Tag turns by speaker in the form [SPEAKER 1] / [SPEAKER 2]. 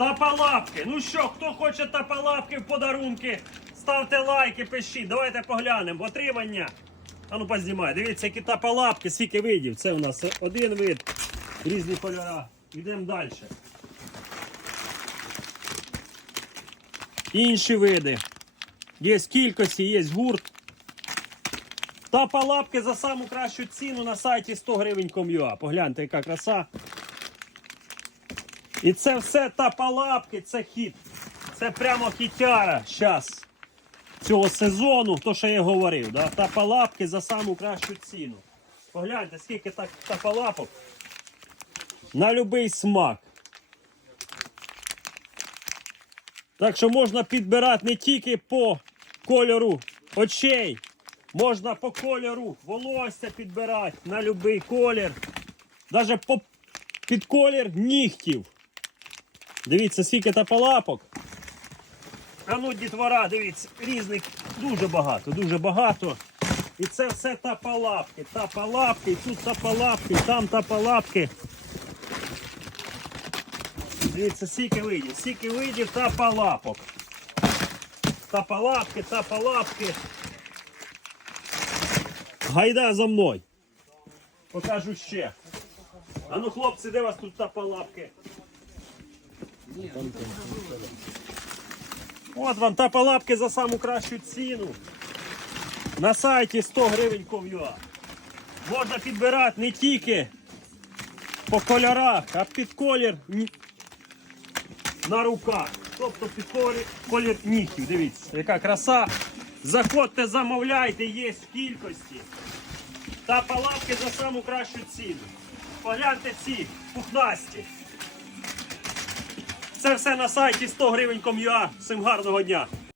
[SPEAKER 1] Тапалапки. Ну що, хто хоче тапалапки в подарунки, ставте лайки, пишіть. Давайте поглянемо. Отримання. А ну познімай. Дивіться, які тапалапки, скільки видів. Це у нас один вид, різні кольори. Йдемо далі. Інші види. Є кількості, є гурт. Тапалапки за саму кращу ціну на сайті 100 гривень ком'юа. Погляньте, яка краса. І це все тапалапки, це хіт. Це прямо хітяра зараз цього сезону, то що я говорив. Да? Тапалапки за саму кращу ціну. Погляньте, скільки так тапалапок. На будь-який смак. Так що можна підбирати не тільки по кольору очей, можна по кольору волосся підбирати на будь-який колір. Навіть по, під колір нігтів. Дивіться, скільки тапалапок. А ну, дітвора, дивіться, різних дуже багато, дуже багато. І це все тапалапки, тапалапки, тут тапалапки, там тапалапки. Дивіться, скільки видів, скільки видів тапалапок. Тапалапки, тапалапки. Гайда за мною. Покажу ще. А ну, хлопці, де у вас тут тапалапки? От вам тапалапки за саму кращу ціну. На сайті 100 гривень ков'юа. Можна підбирати не тільки по кольорах, а під колір на руках. Тобто під колір, колір нігтів. Дивіться, яка краса. Заходьте, замовляйте, є в кількості. Тапалапки за саму кращу ціну. Погляньте ці пухнасті. Це все на сайті 100 гривень. Всім гарного дня!